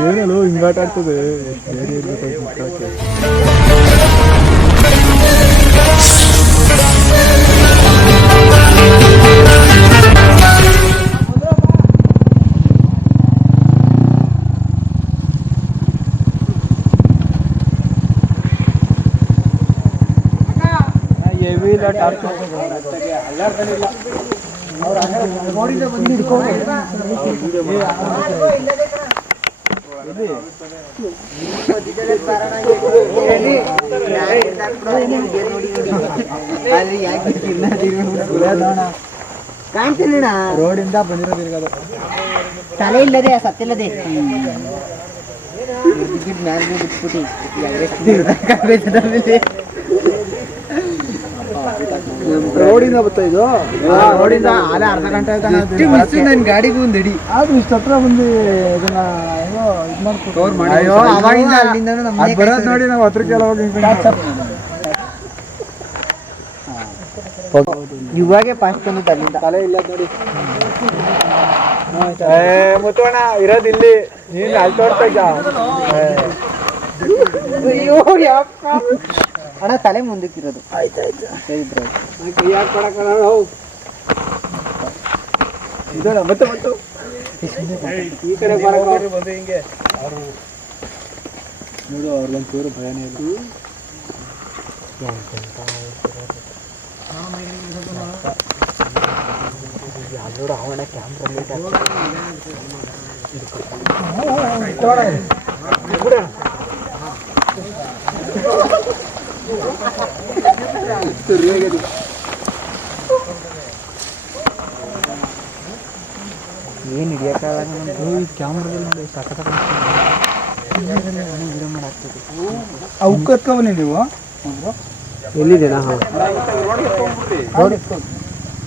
ಏನಲ್ಲ ಹಿಂಗಾಟ ಆಗ್ತದೆ ಬೇರೆ ಇರ್ಬೇಕು ಮಕ್ಕಳಕ್ಕೆ ಹೆವಿ ಇಲ್ಲ ಟಾರ್ಚ್ ಕಾಣ್ತಿಲ್ಲ ರೋಡಿಂದ ಬಂದಿರೋದು ಇರ್ಗದು ತಲೆ ಇಲ್ಲದೆ ಸತ್ತಿಲ್ಲದೆ ಮ್ಯಾಲೆ ಬಿಟ್ಬಿಟ್ಟು ರೋಡಿಂದ ಬರ್ತಾ ಇದು? ರೋಡಿಂದ ಅಲ್ಲೇ ಅರ್ಧ ಗಂಟೆ ನನ್ನ ಗಾಡಿಗೂ ಒಂದು ಹಿಡಿ ಆದ್ರೂ ಇಷ್ಟ ಹತ್ರ ಬಂದು ಇದನ್ನ ಏನೋ ಇದು ಮಾಡ್ಕೊಂಡು ಅಯ್ಯೋ ಅವಾಗಿಂದ ಅಲ್ಲಿಂದ ಅದ್ ಬರೋದ್ ನೋಡಿ ನಾವು ಹತ್ರಕ್ಕೆಲ್ಲ ಹೋಗಿ ಇವಾಗೆ ಪಾಸ್ ಬಂದಿದ್ದು ಅಲ್ಲಿಂದ. ತಲೆ ಇಲ್ಲ ನೋಡಿ. ಮುತ್ತೋಣ ಇರೋದು ಇಲ್ಲಿ. ನೀನ್ ಅಲ್ಲಿ ತೋರ್ತಾ ಇದ್ದ ಅಯ್ಯೋ ಯಪ್ಪ ಅಣ್ಣ, ತಲೆ ಮುಂದಕ್ಕಿರೋದು. ಆಯ್ತಾಯ್ತು ಇದನ್ನ ಮತ್ತೆ, ಮತ್ತು. ಈ ಕಡೆ ಬಂದು ಹಿಂಗೆ ನೋಡು ಅವ್ರಿಗೊಂದು ಚೂರು ಭಯನೇ ಇಲ್ಲ. ನೋಡು ಅವನ ಕ್ಯಾಮ್ರಾ ಏನು ಹಿಡಿಯೋಕ್ಕಾಗಲ್ಲ ಕ್ಯಾಮ್ರಾದಲ್ಲಿ ನೋಡಿ ಸಖತ್ ಅವಕ್ಕೆ ಎತ್ಕೊಬನ್ನಿ ನೀವು ಎಲ್ಲಿದ್ದೀನಾ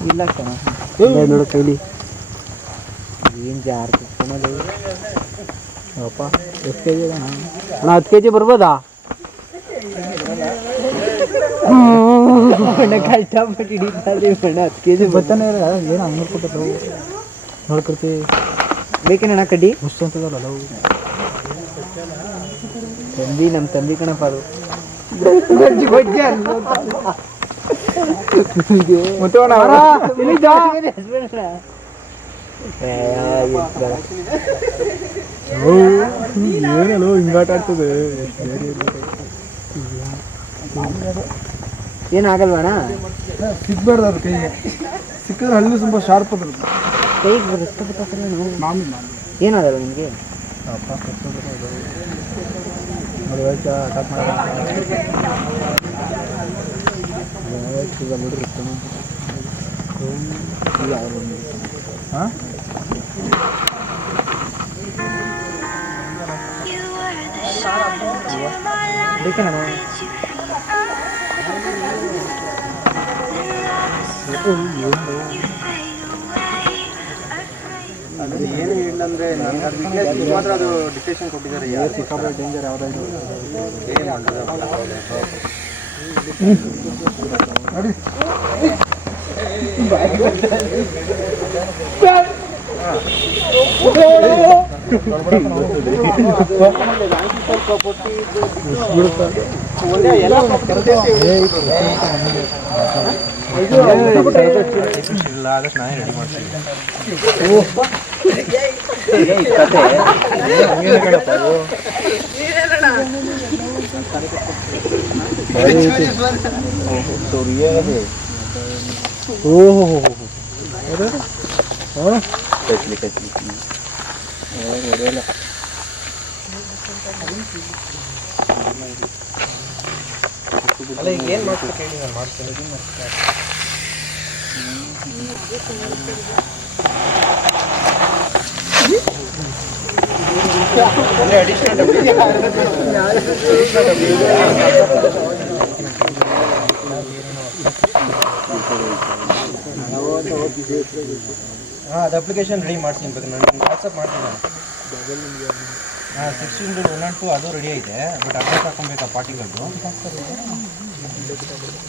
ಇಲ್ಲ ಕಣ ನೋಡು ಕೈಲಿ ಏನು ಜಾರ್ ಕುತ್ಕೊಳಲ್ಲ ಅಪ್ಪ ಎಷ್ಟು ಕೆ ಜಿ ಅಣ್ಣ ಹತ್ತು ಕೆ ಜಿ ಬರ್ಬೋದಾ ಅಣ್ಣ ಕಷ್ಟಪಟ್ಟು ಹಿಡಿತಾರೆ ಅಣ್ಣ ಹತ್ತು ಕೆ ಜಿ ಬರ್ತಾನೆ ಏನು ಹಂಗೆ ಕೊಟ್ಟು ನೋಡ್ಕೊಡ್ತೀವಿ ಬೇಕೇನಣ್ಣ ಕಡ್ಡಿ? ಮುಸ್ತು ಅಂತದಲ್ಲ ಲವ್ ತಂದಿ ನಮ್ಮ ತಂದಿ ಕಣಪ್ಪ ಅದು. ಮುತ್ತೋಣ ಏನಲ್ಲ ಹಿಂಗಾಟ ಆಗ್ತದೆ. ಏನಾಗಲ್ವಣ್ಣ? ಸಿಗ್ಬಾರ್ದು ಅದು ಕೈಗೆ. ಸಿಕ್ಕಿದ್ರೆ ಹಲ್ಲು ತುಂಬ ಶಾರ್ಪ್ ಅದ್ರದ್ದು. ಕೈಗೆ ಬರುತ್ತೆ ಗೊತ್ತಾಗ್ತದೆ ನಾವು? ಮಾಮೂಲಿ ಮಾಮೂಲಿ. ಏನಾಗಲ್ಲ ನಿಮಗೆ? ಅಪ್ಪ ಕಷ್ಟಪಡೋದು. ಇಲ್ಲ ಅಂದರೆ ನನ್ನ ಮಾತ್ರ ಅದು ಈಗ ಕೊಟ್ಟಿದ್ದಾರೆ. ಇಲ್ಲ, ಅವ್ರೊಂದು. ಹಾ? ಇದು ಏನು ಇಲ್ಲ ಅಂದ್ರೆ ನನಗೆ ಅದು ಸಿಕ್ಕಾಪಟ್ಟೆ ಡೇಂಜರ್ ಯಾವುದಾದ್ರು ನೋಡಿ ಓಹೋ ಹಾಂ ಅದು ಅಪ್ಲಿಕೇಶನ್ ರೆಡಿ ಮಾಡ್ತೀನಿ ಬೇಕು ನಾನು ವಾಟ್ಸಪ್ ಮಾಡ್ತೀನಿ ನಾನು. ಹಾಂ ಸಿಕ್ಸ್ಟೀನ್ ಒನ್ ಆ್ಯಂಡ್ ಟು ಅದು ರೆಡಿ ಐತೆ ಬಟ್ ಅಡ್ರೆಸ್ ಹಾಕೊಬೇಕಾ ಪಾರ್ಟಿಗಳದ್ದು?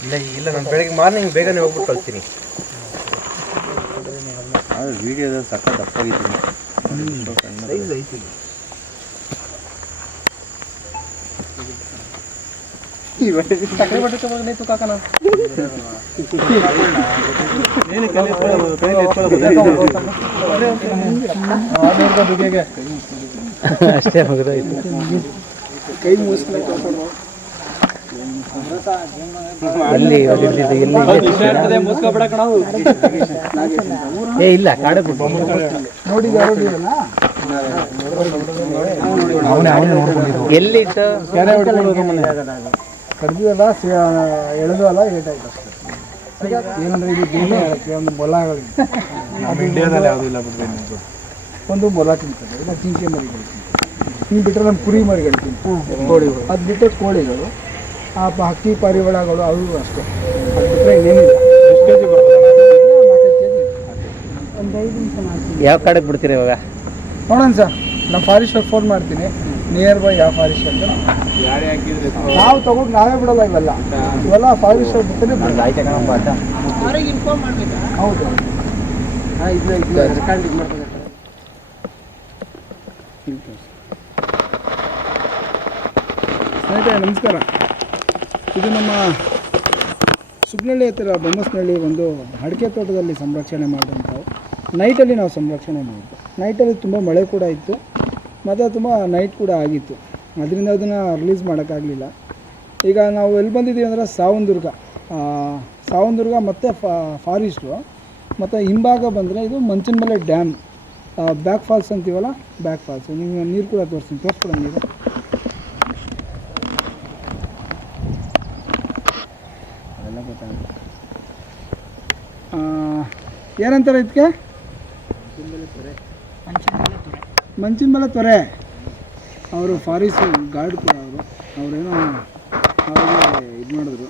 ಇಲ್ಲ ಇಲ್ಲ ನಾನು ಬೆಳಗ್ಗೆ ಮಾರ್ನಿಂಗ್ ಬೇಗನೆ ಹೋಗ್ಬಿಟ್ಟು ಕಳ್ತೀನಿ ಆದರೆ ವೀಡಿಯೋದಲ್ಲಿ ಸಕ್ಕ ದಪ್ಪಾಗಿದ್ದೀನಿ ಸಕ್ಕರೆ ಬಟ್ಟೆ ತಗೊಂಡು ತೂಕ ಹಾಕೋಣ ಅಷ್ಟೇ ಮುಗಿದೋಯ್ತು. ಎಲ್ಲಿ ಹೊಡಿತಿದ್ದು ಎಲ್ಲಿ ಏ ಇಲ್ಲ ಕಾಡೆ ಎಲ್ಲಿ ಇಟ್ಟು ಕಡ್ದಿವಲ್ಲ ಎಳೆದು ಅಲ್ಲ ಏಟಾಯ್ತು ಅಷ್ಟೇ. ಏನಂದ್ರೆ ಇದು ಹೇಳಕ್ಕೆ ಒಂದು ಮೊಲಗಳಿದೆ ಇಂಡಿಯಾದಲ್ಲಿ ಯಾವುದೂ ಇಲ್ಲ ಒಂದು ಮೊಲ ತಿಂತದೆ ಇಲ್ಲ ಜಿಂಕೆ ಮರಿಗಳು ತಿಂತದೆ. ಹಿಂಗೆ ಬಿಟ್ಟರೆ ನಮ್ಮ ಕುರಿ ಮರಿಗಳು ತಿಂತವೆ ಕೋಳಿಗಳು. ಅದು ಬಿಟ್ಟರೆ ಕೋಳಿಗಳು ಆ ಪ- ಹಕ್ಕಿ ಪಾರಿವಾಳಗಳು ಅವು ಅಷ್ಟೇ. ಅದು ಬಿಟ್ಟರೆ ಇನ್ನೇನಿಲ್ಲ. ಯಾವ ಕಡೆಗೆ ಬಿಡ್ತೀರಿ ಇವಾಗ? ನೋಡೋಣ ಸರ್ ನಾನು ಫಾರೆಸ್ಟ್ ಫೋನ್ ಮಾಡ್ತೀನಿ. ನಿಯರ್ ಬೈ ಯಾವ ಫಾರೆಸ್ಟ್ ಅಂತ. ನಾವು ತಗೊಂಡು ನಾವೇ ಬಿಡಲ್ಲ ಇವೆಲ್ಲ. ಇವೆಲ್ಲ ಫಾರೆಸ್ಟ್ ಬಿಟ್ಟರೆ ಹೌದು. ಸ್ನೇಹಿತರೆ, ನಮಸ್ಕಾರ. ಇದು ನಮ್ಮ ಸುಗ್ನಳ್ಳಿ ಹತ್ತಿರ ಬೊಮ್ಮಸ್ನಳ್ಳಿ ಒಂದು ಅಡಿಕೆ ತೋಟದಲ್ಲಿ ಸಂರಕ್ಷಣೆ ಮಾಡಿದಂಥವು. ನೈಟಲ್ಲಿ ನಾವು ಸಂರಕ್ಷಣೆ ಮಾಡಿದ್ದು. ನೈಟಲ್ಲಿ ತುಂಬ ಮಳೆ ಕೂಡ ಇತ್ತು. ಮತ್ತು ತುಂಬ ನೈಟ್ ಕೂಡ ಆಗಿತ್ತು. ಅದರಿಂದ ಅದನ್ನು ರಿಲೀಸ್ ಮಾಡೋಕ್ಕಾಗಲಿಲ್ಲ. ಈಗ ನಾವು ಎಲ್ಲಿ ಬಂದಿದ್ದೀವಿ ಅಂದರೆ ಸಾವಂದುರ್ಗ ಸಾವಂದುರ್ಗ ಮತ್ತು ಫಾರೆಸ್ಟು ಮತ್ತು ಹಿಂಭಾಗ ಬಂದರೆ ಇದು ಮಂಚನಮಲೆ ಡ್ಯಾಮ್ ಬ್ಯಾಕ್ ಫಾಲ್ಸ್ ಅಂತೀವಲ್ಲ? ಬ್ಯಾಕ್ ಫಾಲ್ಸ್ ನೀವು ನೀರು ಕೂಡ ತೋರಿಸ್ತೀನಿ. ತೋರಿಸ್ಕೊಡ ನೀರು. ಅದೆಲ್ಲ ಗೊತ್ತಾಗುತ್ತೆ. ಆ, ಏನಂತಾರೆ ಇದಕ್ಕೆ? ಮಂಚಿನ ಮೇಲೆ ತೊರೆ. ಅವರು ಫಾರೆಸ್ಟ್ ಗಾರ್ಡ್ ಕೂಡ ಅವರು. ಅವರೇನೋ ಅವ್ರಿಗೆ ಇದು ಮಾಡಿದ್ರು.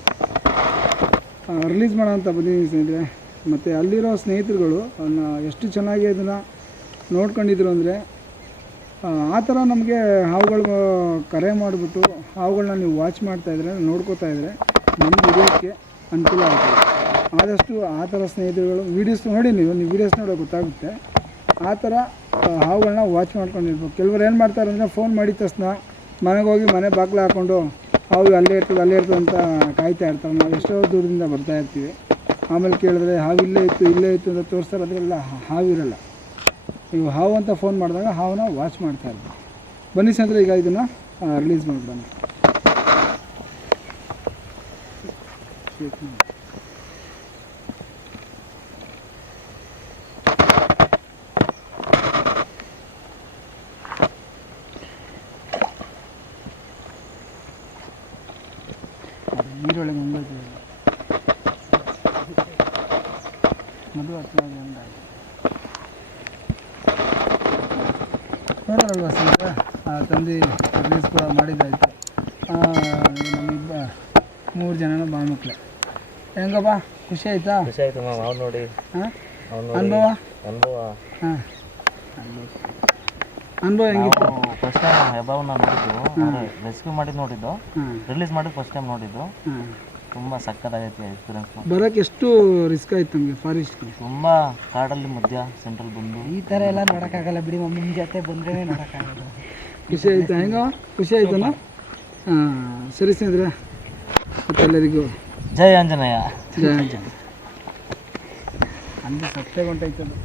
ರಿಲೀಸ್ ಮಾಡೋ ಅಂತ ಬಂದಿದ್ದೀನಿ ಸ್ನೇಹಿತರೆ. ಮತ್ತು ಅಲ್ಲಿರೋ ಸ್ನೇಹಿತರುಗಳು ಅವನ್ನ ಎಷ್ಟು ಚೆನ್ನಾಗಿ ಅದನ್ನು ನೋಡ್ಕೊಂಡಿದ್ರು ಅಂದರೆ, ಆ ಥರ ನಮಗೆ ಹಾವುಗಳು ಕರೆ ಮಾಡಿಬಿಟ್ಟು ಹಾವುಗಳನ್ನ ನೀವು ವಾಚ್ ಮಾಡ್ತಾಯಿದ್ರೆ ನೋಡ್ಕೋತಾ ಇದ್ದರೆ ನಮ್ಗೆ ಹಿಡಿಯೋಕ್ಕೆ ಅನುಕೂಲ ಆಗ್ತದೆ. ಆದಷ್ಟು ಆ ಥರ ಸ್ನೇಹಿತರುಗಳು ವೀಡಿಯೋಸ್ ನೋಡಿ ನೀವು ನೀವು ವೀಡಿಯೋಸ್ ನೋಡೋ ಗೊತ್ತಾಗುತ್ತೆ. ಆ ಥರ ಹಾವುಗಳನ್ನ ವಾಚ್ ಮಾಡ್ಕೊಂಡಿರ್ಬೇಕು. ಕೆಲವರು ಏನು ಮಾಡ್ತಾರೆ ಅಂದರೆ ಫೋನ್ ಮಾಡಿದ ತಕ್ಷಣ ಮನೆಗೆ ಹೋಗಿ ಮನೆ ಬಾಗಿಲು ಹಾಕ್ಕೊಂಡು ಹಾವು ಅಲ್ಲೇ ಇರ್ತದೆ ಅಲ್ಲೇ ಇರ್ತದೆ ಅಂತ ಕಾಯ್ತಾ ಇರ್ತಾರೆ. ನಾವು ಎಷ್ಟೋ ದೂರದಿಂದ ಬರ್ತಾ ಇರ್ತೀವಿ. ಆಮೇಲೆ ಕೇಳಿದ್ರೆ ಹಾವು ಇಲ್ಲೇ ಇತ್ತು ಇಲ್ಲೇ ಇತ್ತು ಅಂತ ತೋರಿಸ್ತಾರೆ ಅದರೆಲ್ಲ ಹಾವಿರಲ್ಲ ನೀವು ಹಾವು ಅಂತ ಫೋನ್ ಮಾಡಿದಾಗ ಹಾವನ್ನ ವಾಚ್ ಮಾಡ್ತಾ ಇರ್ಬೇಕು. ಬನ್ನಿ ಸಂದ್ರೆ ಈಗ ಇದನ್ನು ರಿಲೀಸ್ ಮಾಡಿಬಿಡೋಣ ನೀರೊಳಗೆ ಮುಂಬೈ ಮದುವೆ ಹತ್ತಿರಾಗಿ ನೋಡೋರಲ್ವ ಸ್ನೇಹಿತರೆ? ಆ ತಂದೆ ರಿಲೀಸ್ ಕೂಡ ಮಾಡಿದ್ದಾಯಿತು ನಮ್ಮಿಬ್ಬ ಮೂರು ಜನನ ಬಾಳ್ಮಕ್ಳೆ. ಹೆಂಗಪ್ಪ? ಖುಷಿ ಆಯ್ತಾ? ಖುಷಿ ಆಯ್ತು ಮ್ಯಾಮ್ ಅವ್ನು ನೋಡಿ. ಹಾಂ ಅನುಭವ? ಅನುಭವ. ಹಾಂ. ಅನುಭವ ಹೆಂಗಿತ್ತು? ಫಸ್ಟ್ ಟೈಮ್ ಹೆಬ್ಬಾವನ್ನ ನೋಡಿದ್ದು. ರೆಸ್ಕ್ಯೂ ಮಾಡಿ ನೋಡಿದ್ದು. ರಿಲೀಸ್ ಮಾಡಿ ಫಸ್ಟ್ ಟೈಮ್ ನೋಡಿದ್ದು. ತುಂಬ ಸಕ್ಕತ್ತಾಗೈತೆ ಎಕ್ಸ್ಪೀರಿಯನ್ಸ್ ಬರೋಕ್ಕೆ ಎಷ್ಟು ರಿಸ್ಕ್ ಆಯ್ತು ನಮಗೆ ಫಾರೆಸ್ಟ್ ತುಂಬ ಕಾಡಲ್ಲಿ ಮಧ್ಯ ಸೆಂಟ್ರಲ್ ಬಂದು. ಈ ಥರ ಎಲ್ಲ ನೋಡೋಕ್ಕಾಗಲ್ಲ ಬಿಡಿ ಮಮ್ಮಿ ನಿಮ್ಮ ಜೊತೆ ಬಂದ್ರೇ ನೋಡೋಕ್ಕಾಗಲ್ಲ. ಖುಷಿ ಆಯ್ತಾ? ಹೆಂಗ? ಖುಷಿ ಆಯ್ತಲ್ಲ ಹಾಂ ಸರಿ ಸ್ನೇಹಿತರೆ. ಮತ್ತೆಲ್ಲರಿಗೂ ಜಯ ಜೈ ಆಂಜನೇಯ. ಜಯ ಜಯ ಅಂದರೆ ಸತ್ತೇ ಹೊಂಟೈತದು